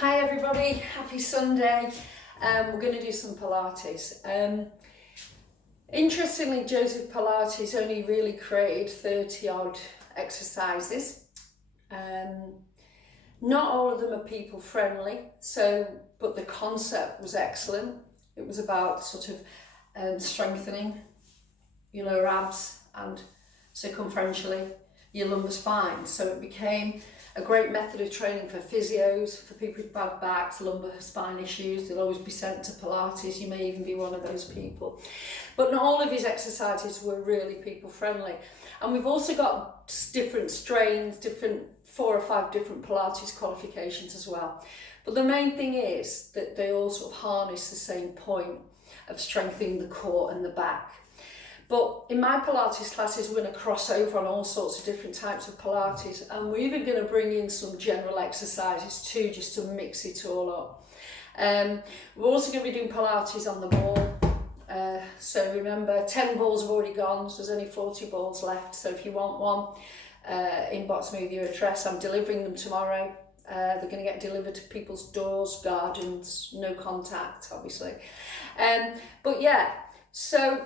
Hi everybody, happy Sunday. We're going to do some Pilates. Interestingly, Joseph Pilates only really created 30 odd exercises. Not all of them are people friendly, but the concept was excellent. It was about sort of strengthening your lower abs and circumferentially your lumbar spine. So it became a great method of training for physios, for people with bad backs, lumbar spine issues. They'll always be sent to Pilates. You may even be one of those people. But not all of his exercises were really people friendly. And we've also got different strains, 4 or 5 different Pilates qualifications as well. But the main thing is that they all sort of harness the same point of strengthening the core and the back. But in my Pilates classes, we're going to cross over on all sorts of different types of Pilates, and we're even going to bring in some general exercises too, just to mix it all up. We're also going to be doing Pilates on the ball. So remember, 10 balls have already gone, so there's only 40 balls left. So if you want one, inbox me with your address. I'm delivering them tomorrow. They're going to get delivered to people's doors, gardens, no contact, obviously. But yeah, so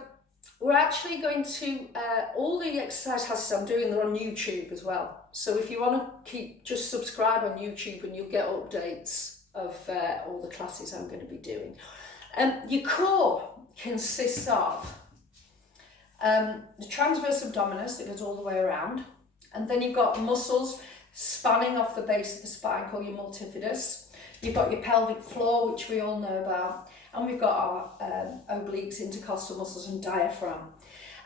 we're actually going to, all the exercise classes I'm doing, they're on YouTube as well. So if you want to just subscribe on YouTube and you'll get updates of all the classes I'm going to be doing. Your core consists of the transverse abdominis that goes all the way around. And then you've got muscles spanning off the base of the spine called your multifidus. You've got your pelvic floor, which we all know about. And we've got our obliques, intercostal muscles and diaphragm.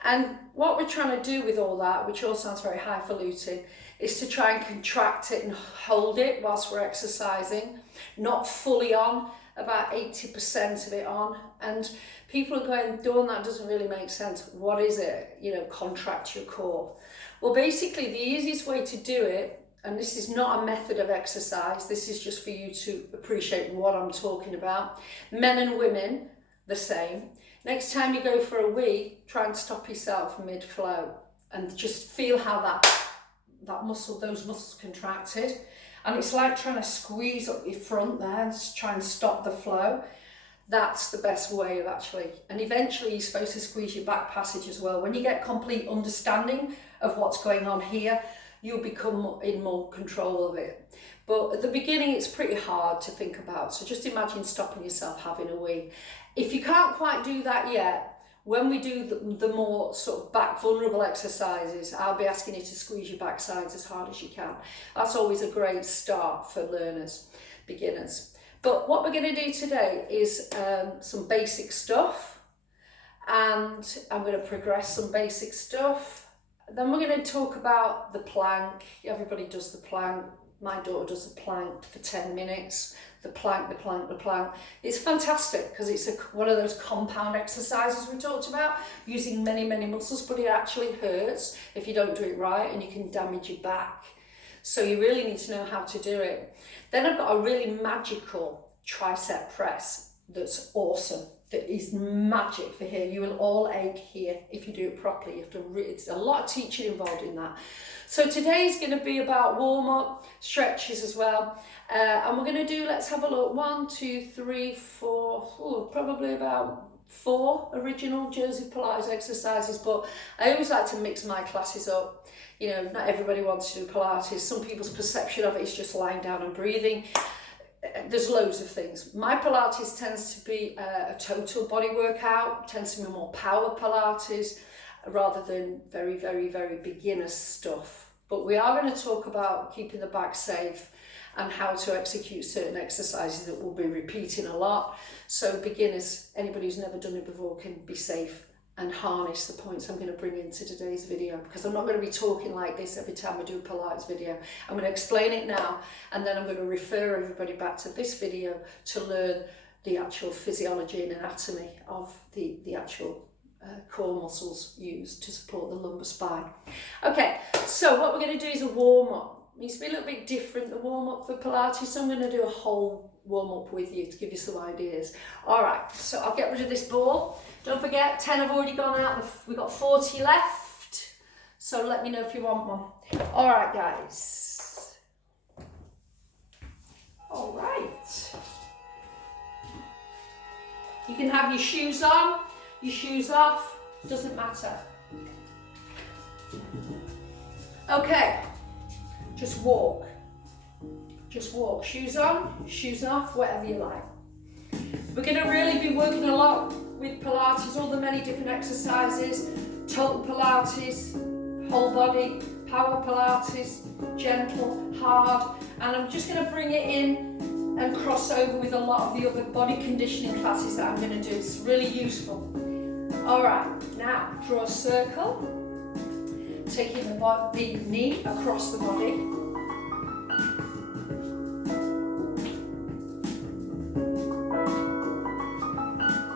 And what we're trying to do with all that, which all sounds very highfalutin, is to try and contract it and hold it whilst we're exercising, not fully on, about 80% of it on. And people are going, Dawn, that doesn't really make sense. What is it? Contract your core. Well, basically the easiest way to do it, and this is not a method of exercise, this is just for you to appreciate what I'm talking about. Men and women, the same. Next time you go for a wee, try and stop yourself mid-flow and just feel how those muscles contracted. And it's like trying to squeeze up your front there and try and stop the flow. That's the best way of actually, and eventually you're supposed to squeeze your back passage as well. When you get complete understanding of what's going on here, you'll become in more control of it. But at the beginning, it's pretty hard to think about. So just imagine stopping yourself having a wee. If you can't quite do that yet, when we do the more sort of back vulnerable exercises, I'll be asking you to squeeze your backsides as hard as you can. That's always a great start for learners, beginners. But what we're going to do today is some basic stuff, and I'm going to progress some basic stuff. Then we're going to talk about the plank. Everybody does the plank. My daughter does the plank for 10 minutes. The plank, the plank, the plank. It's fantastic because it's one of those compound exercises we talked about, using many, many muscles, but it actually hurts if you don't do it right, and you can damage your back. So you really need to know how to do it. Then I've got a really magical tricep press that's awesome. That is magic for here. You will all ache here if you do it properly. You have to. It's a lot of teaching involved in that. So today's going to be about warm up, stretches as well, and we're going to do. Let's have a look. 1, 2, 3, 4. Probably about 4 original Joseph Pilates exercises. But I always like to mix my classes up. Not everybody wants to do Pilates. Some people's perception of it is just lying down and breathing. There's loads of things. My Pilates tends to be a total body workout, tends to be more power Pilates rather than very, very, very beginner stuff. But we are going to talk about keeping the back safe and how to execute certain exercises that we'll be repeating a lot. So beginners, anybody who's never done it before, can be safe and harness the points I'm going to bring into today's video, because I'm not going to be talking like this every time I do a Pilates video. I'm going to explain it now, and then I'm going to refer everybody back to this video to learn the actual physiology and anatomy of the actual core muscles used to support the lumbar spine. Okay, so what we're going to do is a warm-up. It needs to be a little bit different, the warm-up for Pilates, so I'm going to do a whole warm-up with you to give you some ideas. All right, so I'll get rid of this ball. Don't forget, 10 have already gone out. We've got 40 left. So let me know if you want one. All right, guys. All right. You can have your shoes on, your shoes off, doesn't matter. Okay, just walk. Just walk, shoes on, shoes off, whatever you like. We're going to really be working a lot with Pilates, all the many different exercises, total Pilates, whole body, power Pilates, gentle, hard, and I'm just going to bring it in and cross over with a lot of the other body conditioning classes that I'm going to do. It's really useful. Alright, now draw a circle, taking the knee across the body.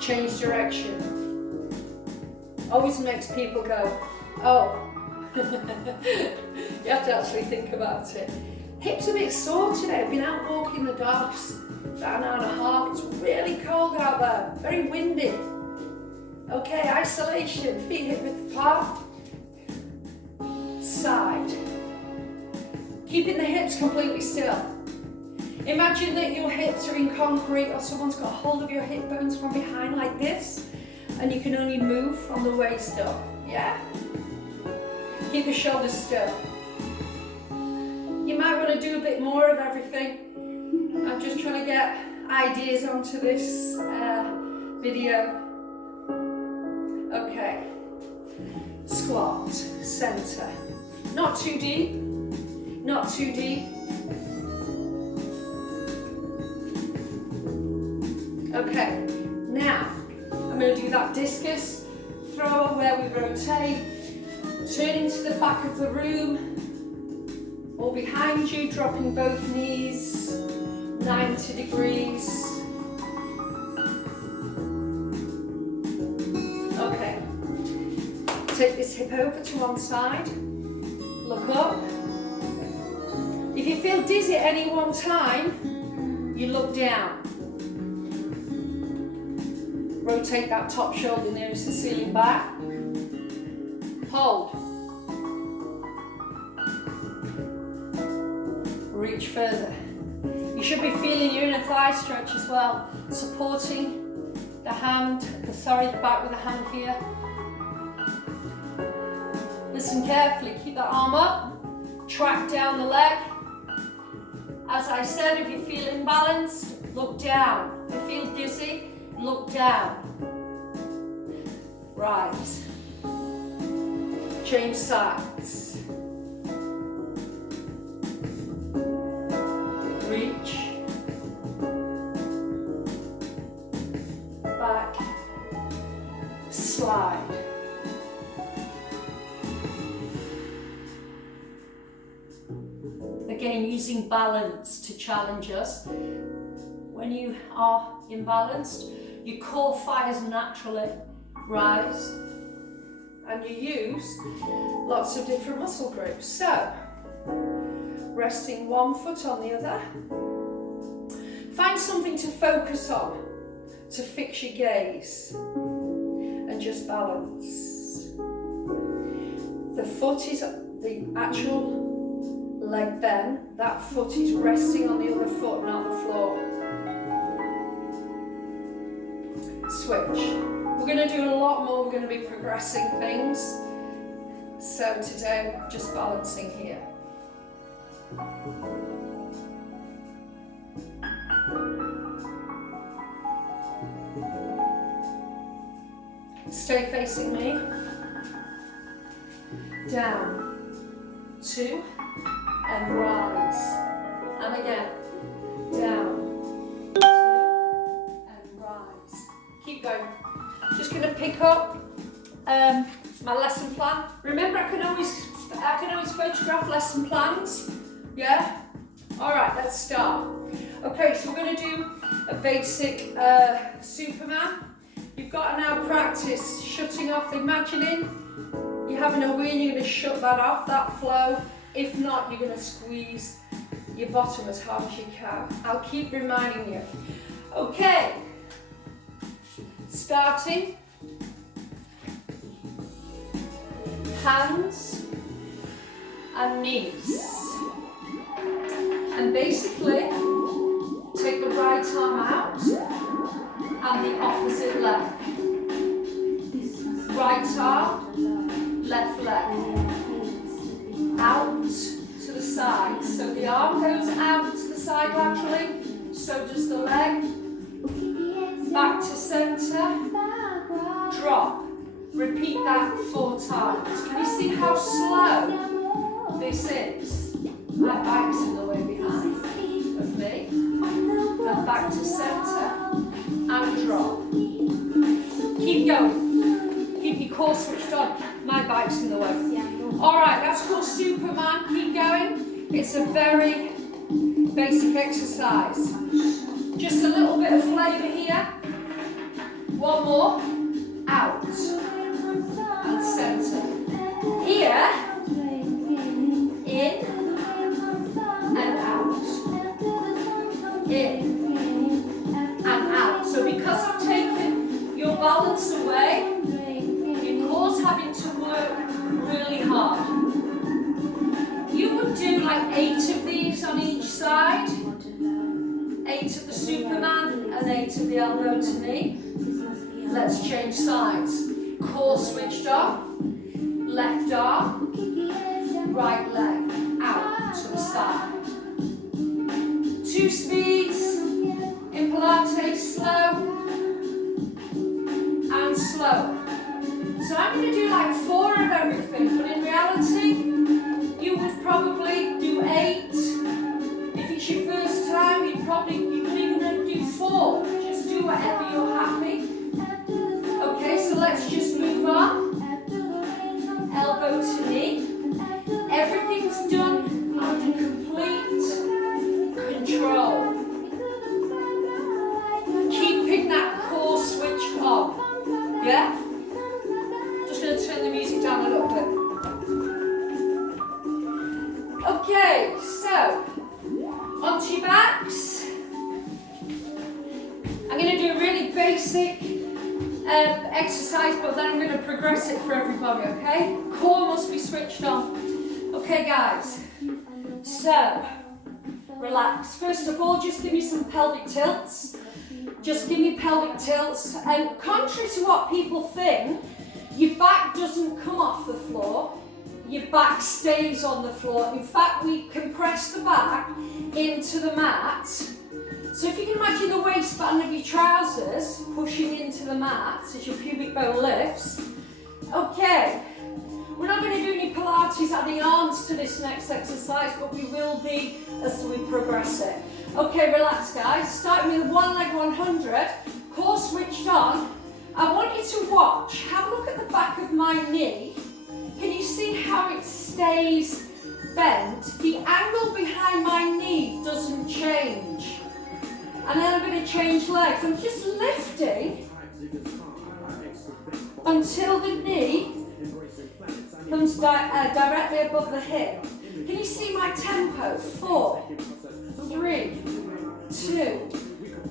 Change direction. Always makes people go, oh. You have to actually think about it. Hips a bit sore today. I've been out walking the dogs about an hour and a half. It's really cold out there, very windy. Okay, isolation, feet hip width apart. Side. Keeping the hips completely still. Imagine that your hips are in concrete or someone's got hold of your hip bones from behind like this and you can only move from the waist up, yeah? Keep your shoulders still. You might want to do a bit more of everything. I'm just trying to get ideas onto this video. Okay. Squat, center. Not too deep, not too deep. Okay, now I'm going to do that discus throw where we rotate, turn into the back of the room, or behind you, dropping both knees, 90 degrees. Okay, take this hip over to one side, look up. If you feel dizzy at any one time, you look down. Rotate that top shoulder nearest the ceiling back. Hold. Reach further. You should be feeling your inner thigh stretch as well. Supporting the the back with the hand here. Listen carefully, keep that arm up. Track down the leg. As I said, if you feel imbalanced, look down. If you feel dizzy, look down. Rise. Change sides. Reach. Back. Slide. Again, using balance to challenge us. When you are imbalanced, your core fires naturally, rise, and you use lots of different muscle groups. So, resting one foot on the other. Find something to focus on, to fix your gaze, and just balance. The foot is the actual leg bend, that foot is resting on the other foot, not the floor. Switch. We're going to do a lot more, we're going to be progressing things. So today, just balancing here. Stay facing me. Down, 2, and rise. And again, down, 2, and rise. Keep going. Just going to pick up my lesson plan. Remember, I can always photograph lesson plans. Yeah. All right. Let's start. Okay. So we're going to do a basic Superman. You've got to now practice shutting off. Imagining you're having a wee and you're going to shut that off, that flow. If not, you're going to squeeze your bottom as hard as you can. I'll keep reminding you. Okay. Starting. Hands and knees. And basically, take the right arm out and the opposite leg. Right arm, left leg. Out to the side. So the arm goes out to the side laterally, so does the leg. Back to centre, drop. Repeat that 4 times. Can you see how slow this is? My bike's in the way behind of me. And back to centre and drop. Keep going. Keep your core switched on. My bike's in the way. Alright, that's called Superman. Keep going. It's a very basic exercise. Just a little bit of flavour here. One more. Out. And centre. Here. In. And out. In. And out. So because I've taken your balance away, your core's having to work really hard. You would do like 8 of these on each side. 8 of the Superman and 8 of the elbow to knee. Let's change sides. Core switched on. Left arm. Right leg. Out to the side. 2 speeds. In Pilates, slow. And slow. So I'm going to do like 4 of everything, but in reality, you would probably do 8. If it's your first time, you could even do 4. Just do whatever you're happy. Okay, so let's just move on. Elbow to knee. Everything's done under complete control. Keeping that core switched on. Yeah? Just going to turn the music down a little bit. Okay, so onto your backs. I'm going to do a really basic exercise, but then I'm going to progress it for everybody, okay? Core must be switched on. Okay, guys. So, relax. First of all, just give me some pelvic tilts. Just give me pelvic tilts. And contrary to what people think, your back doesn't come off the floor. Your back stays on the floor. In fact, we compress the back into the mat. So if you can imagine the waistband of your trousers pushing into the mat as your pubic bone lifts. Okay, we're not going to do any Pilates adding arms to this next exercise, but we will be as we progress it. Okay, relax guys. Starting with 1 leg 100, core switched on. I want you to watch, have a look at the back of my knee. Can you see how it stays bent? The angle behind my knee doesn't change. And then I'm going to change legs. I'm just lifting until the knee comes directly above the hip. Can you see my tempo? 4, 3, 2,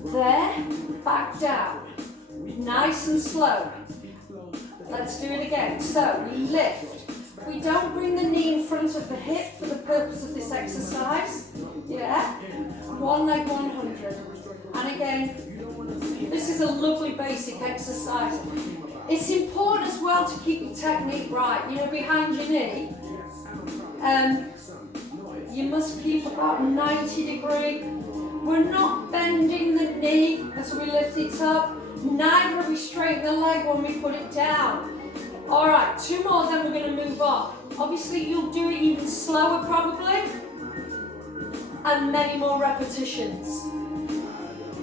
there, back down. Nice and slow. Let's do it again. So we lift. We don't bring the knee in front of the hip for the purpose of this exercise. Yeah? 1 leg 100. And again, this is a lovely basic exercise. It's important as well to keep your technique right. You know, behind your knee, you must keep about 90 degree. We're not bending the knee as we lift it up. Neither are we straighten the leg when we put it down. All right, 2 more, then we're going to move on. Obviously, you'll do it even slower probably, and many more repetitions.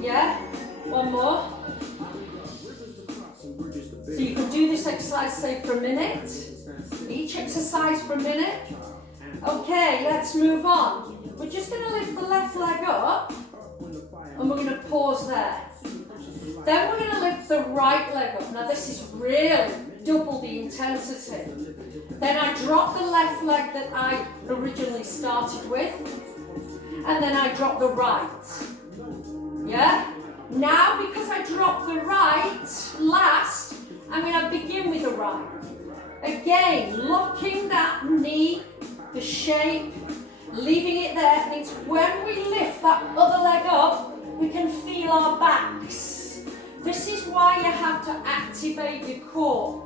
Yeah? 1 more. So you can do this exercise, say, for a minute. Each exercise for a minute. Okay, let's move on. We're just going to lift the left leg up, and we're going to pause there. Then we're going to lift the right leg up. Now this is really double the intensity. Then I drop the left leg that I originally started with. And then I drop the right. Yeah? Now because I drop the right last, I'm going to begin with the right. Again, locking that knee, the shape, leaving it there. And it's when we lift that other leg up, we can feel our backs. The this is why you have to activate your core.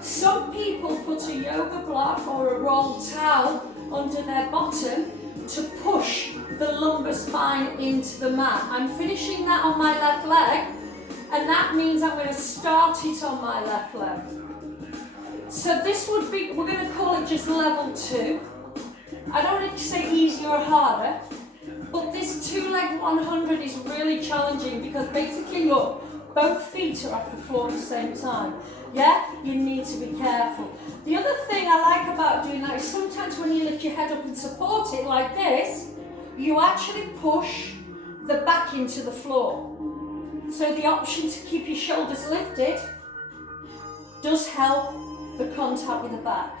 Some people put a yoga block or a rolled towel under their bottom to push the lumbar spine into the mat. I'm finishing that on my left leg, and that means I'm going to start it on my left leg. So this would be, we're going to call it just level 2. I don't want to say easier or harder, but this 2-leg 100 is really challenging because basically, look, both feet are off the floor at the same time. Yeah, you need to be careful. The other thing I like about doing that is sometimes when you lift your head up and support it like this, you actually push the back into the floor. So the option to keep your shoulders lifted does help the contact with the back.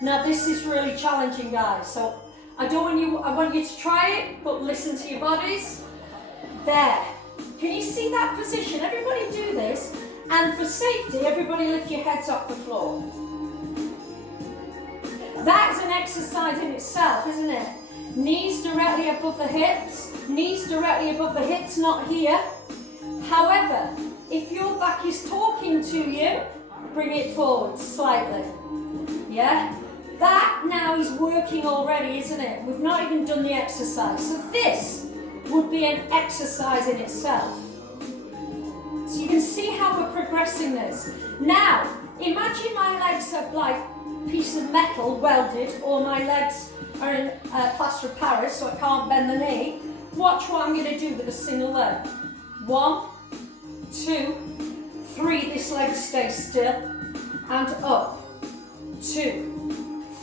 Now this is really challenging, guys, so I want you to try it, but listen to your bodies. There. Can you see that position? Everybody do this, and for safety, everybody lift your heads off the floor. That is an exercise in itself, isn't it? Knees directly above the hips, not here. However, if your back is talking to you, bring it forward slightly. Yeah? That now is working already, isn't it? We've not even done the exercise. So this would be an exercise in itself. So you can see how we're progressing this. Now, imagine my legs are like a piece of metal welded, or my legs are in plaster of Paris, so I can't bend the knee. Watch what I'm going to do with a single leg. 1, 2, 3. This leg stays still. And up. 2,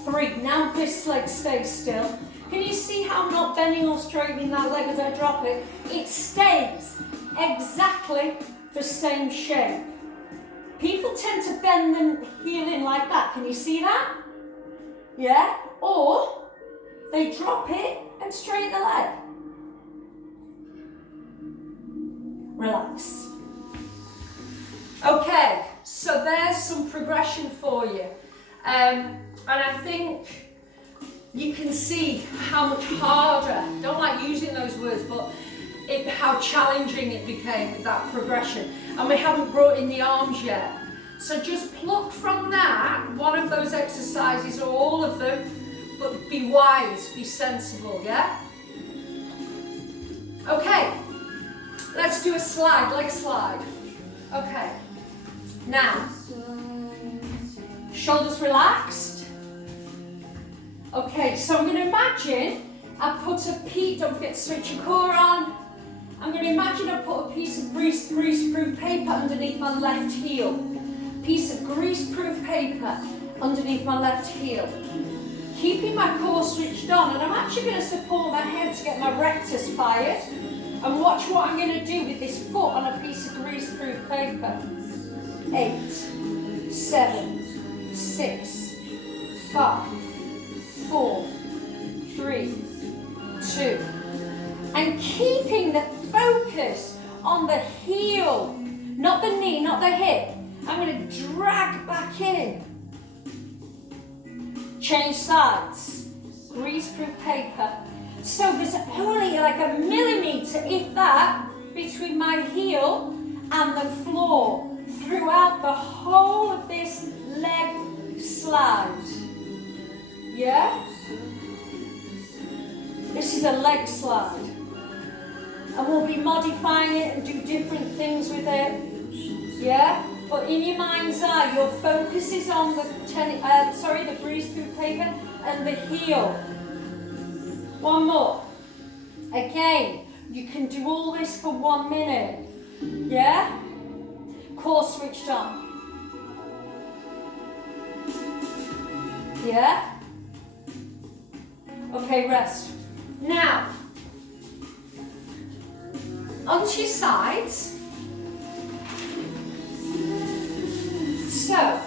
3. Now this leg stays still. Can you see how I'm not bending or straightening that leg as I drop it? It stays exactly the same shape. People tend to bend the heel in like that. Can you see that? Yeah? Or they drop it and straighten the leg. Relax. Okay, so there's some progression for you. And I think you can see how much harder, don't like using those words, but how challenging it became with that progression. And we haven't brought in the arms yet. So just pluck from that one of those exercises or all of them, but be wise, be sensible, yeah? Okay, let's do a slide, leg slide. Okay, now, shoulders relaxed. Okay, so I'm going to imagine I put a piece, don't forget to switch your core on. I'm going to imagine I put a piece of grease-proof paper underneath my left heel. Piece of grease-proof paper underneath my left heel. Keeping my core switched on, and I'm actually going to support my head to get my rectus fired. And watch what I'm going to do with this foot on a piece of grease-proof paper. 8, 7, 6, 5, 4, 3, 2. And keeping the focus on the heel, not the knee, not the hip. I'm going to drag back in. Change sides. Greaseproof paper. So there's only like a millimetre, if that, between my heel and the floor throughout the whole of this leg slide. Yeah? This is a leg slide. And we'll be modifying it and do different things with it. Yeah? But in your mind's eye, your focus is on the greaseproof paper and the heel. One more. Again, you can do all this for 1 minute. Yeah? Core switched on. Yeah? Okay, rest. Now, onto your sides. So,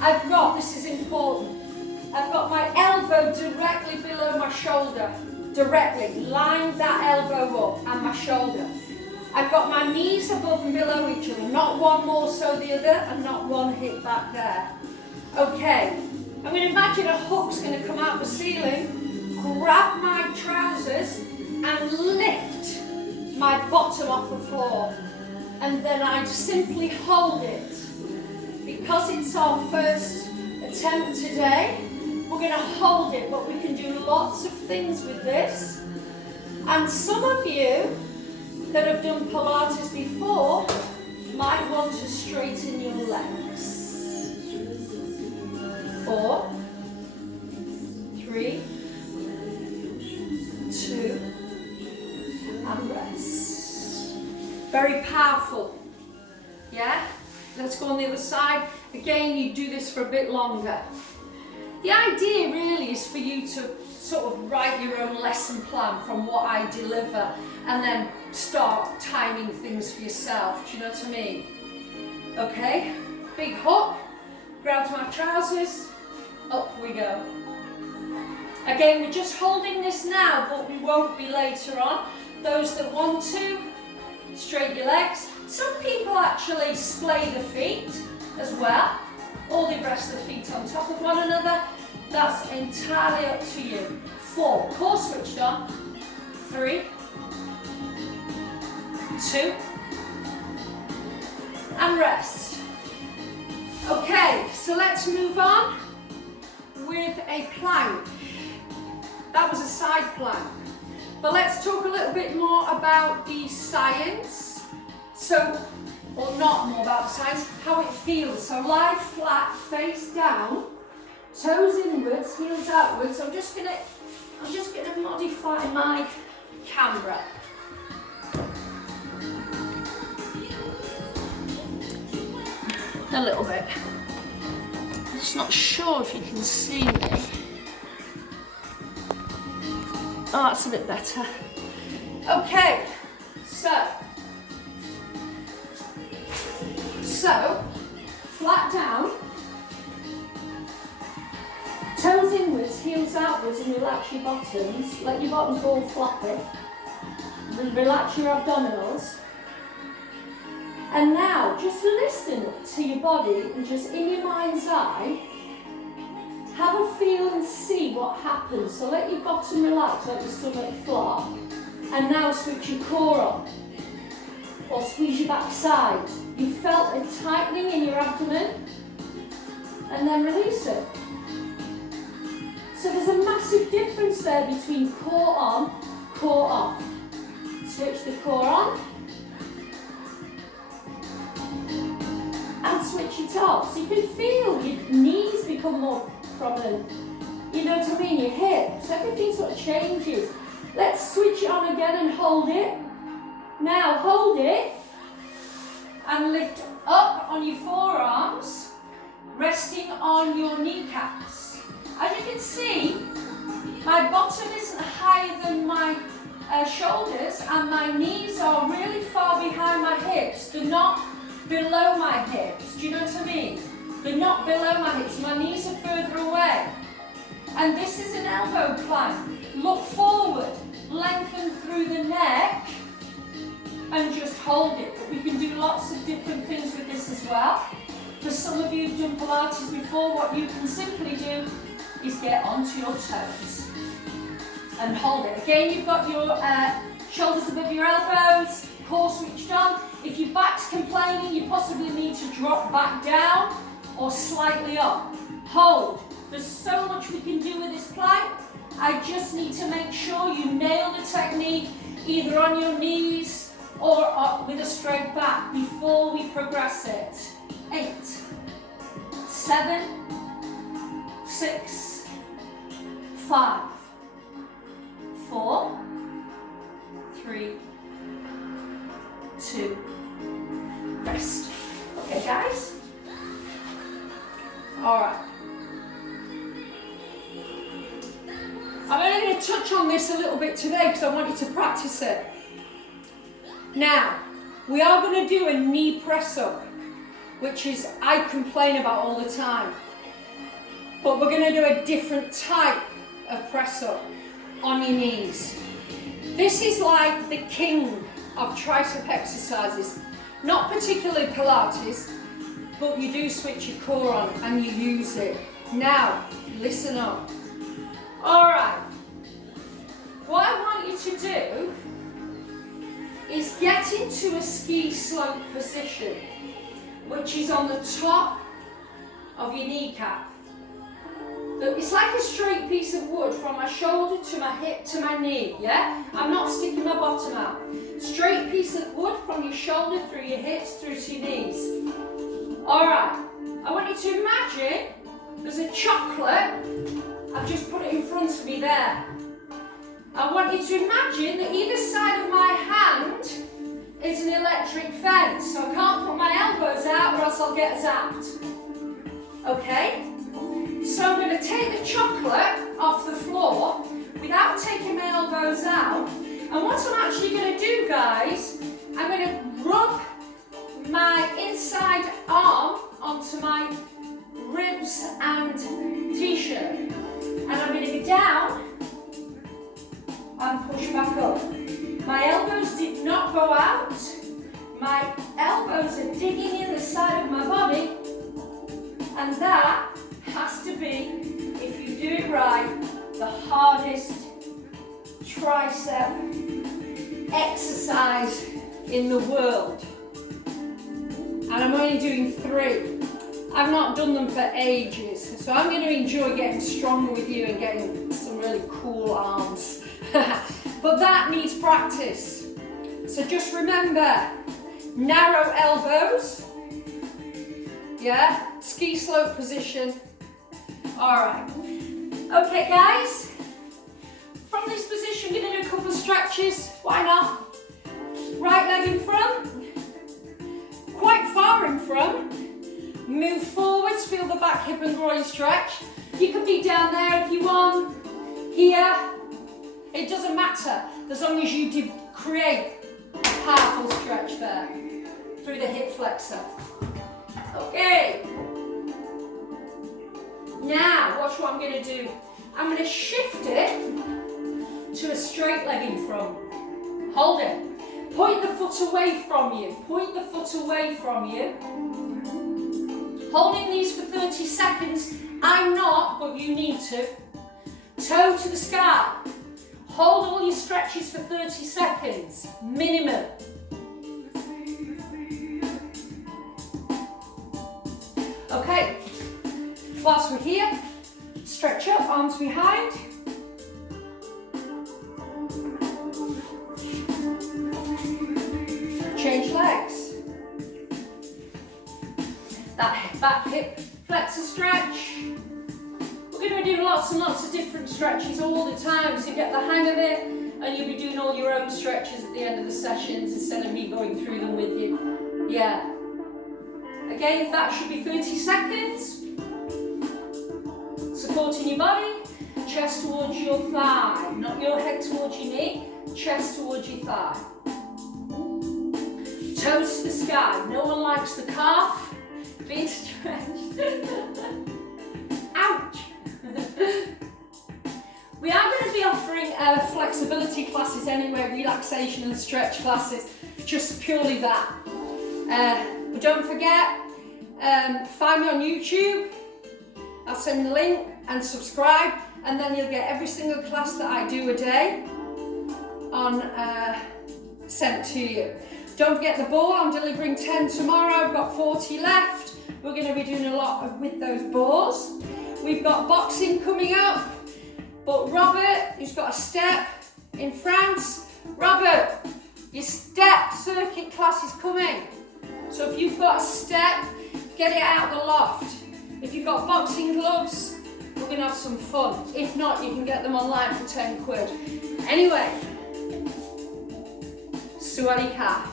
I've got, this is important, I've got my elbow directly below my shoulder. Directly, line that elbow up and my shoulder. I've got my knees above and below each other, not one more so the other, and not one hip back there. Okay, I'm going to imagine a hook's going to come out the ceiling, grab my trousers and lift my bottom off the floor. and then I simply hold it. Because it's our first attempt today, we're going to hold it, but we can do lots of things with this. And some of you that have done Pilates before might want to straighten your legs. 4, 3, 2, and rest. Very powerful. Yeah? Let's go on the other side. Again, you do this for a bit longer. The idea really is for you to sort of write your own lesson plan from what I deliver and then start timing things for yourself. Do you know what I mean? Okay, big hook, grab my trousers, up we go. Again, we're just holding this now, but we won't be later on. Those that want to, straighten your legs. Some people actually splay the feet as well, or they rest the feet on top of one another. That's entirely up to you. 4, core switched on. 3, 2, and rest. Okay, so let's move on with a plank. That was a side plank. But let's talk a little bit more about the science. So, or not more about the science, how it feels. So lie flat, face down, toes inwards, heels outwards. I'm just gonna modify my camera. A little bit. I'm just not sure if you can see me. Oh, that's a bit better. Okay, so flat down, toes inwards, heels outwards, and relax your bottoms. Let your bottoms go all floppy. Relax your abdominals. And now, just listen to your body and just in your mind's eye, have a feel and see what happens. So let your bottom relax, let your stomach flop. And now switch your core on. Or squeeze your backside. You felt a tightening in your abdomen. And then release it. So there's a massive difference there between core on, core off. Switch the core on. And switch it off. So you can feel your knees become more prominent. You know what I mean? Your hips. Everything sort of changes. Let's switch it on again and hold it. Now hold it and lift up on your forearms, resting on your kneecaps. As you can see, my bottom isn't higher than my shoulders and my knees are really far behind my hips. They're not below my hips. Do you know what I mean? They're not below my hips. My knees are further away. And this is an elbow plank. Look forward, lengthen through the neck, and just hold it. But we can do lots of different things with this as well. For some of you who've done Pilates before, what you can simply do is get onto your toes and hold it. Again, you've got your shoulders above your elbows, core switched on. If your back's complaining, you possibly need to drop back down or slightly up. Hold. There's so much we can do with this plank. I just need to make sure you nail the technique either on your knees or up with a straight back before we progress it. 8, 7, 6, 5, 4, 3, 2, rest. Okay, guys? All right. I'm only going to touch on this a little bit today because I want you to practice it. Now, we are going to do a knee press up, which is I complain about all the time. But we're going to do a different type of press up on your knees. This is like the king of tricep exercises. Not particularly Pilates, but you do switch your core on and you use it. Now, listen up. All right, what I want you to do is get into a ski slope position, which is on the top of your kneecap. It's like a straight piece of wood from my shoulder to my hip to my knee, yeah? I'm not sticking my bottom out. Straight piece of wood from your shoulder through your hips through to your knees. Alright, I want you to imagine there's a chocolate. I've just put it in front of me there. I want you to imagine that either side of my hand is an electric fence, so I can't put my elbows out or else I'll get zapped. Okay? So I'm going to take the chocolate off the floor without taking my elbows out. And what I'm actually going to do, guys, I'm going to rub my inside arm onto my ribs and t-shirt. And I'm going to go down and push back up. My elbows did not go out. My elbows are digging in the side of my body. And that has to be, if you do it right, the hardest tricep exercise in the world. And I'm only doing 3. I've not done them for ages, so I'm going to enjoy getting stronger with you and getting some really cool arms. But that needs practice. So just remember, narrow elbows, yeah, ski slope position. Alright, okay guys, from this position we're going to do a couple of stretches, why not? Right leg in front, quite far in front, move forwards, feel the back hip and groin stretch. You could be down there if you want, here, it doesn't matter, as long as you create a powerful stretch there, through the hip flexor. Okay. Now, watch what I'm going to do. I'm going to shift it to a straight leg in front. Hold it. Point the foot away from you. Point the foot away from you. Holding these for 30 seconds. I'm not, but you need to. Toe to the sky. Hold all your stretches for 30 seconds. Minimum. Okay. Whilst we're here, stretch up, arms behind. Change legs. That back hip flexor stretch. We're going to be doing lots and lots of different stretches all the time, so you get the hang of it, and you'll be doing all your own stretches at the end of the sessions instead of me going through them with you. Yeah. Again, that should be 30 seconds. Supporting your body, chest towards your thigh, not your head towards your knee, chest towards your thigh. Toes to the sky. No one likes the calf being stretched. Ouch! We are going to be offering flexibility classes anyway, relaxation and stretch classes, just purely that. But don't forget, find me on YouTube. I'll send the link and subscribe, and then you'll get every single class that I do a day on sent to you. Don't forget the ball, I'm delivering 10 tomorrow, I've got 40 left. We're going to be doing a lot with those balls. We've got boxing coming up, but Robert, who's got a step in France, Robert, your step circuit class is coming. So if you've got a step, get it out of the loft. If you've got boxing gloves, we're going to have some fun. If not, you can get them online for 10 quid. Anyway, Sualika.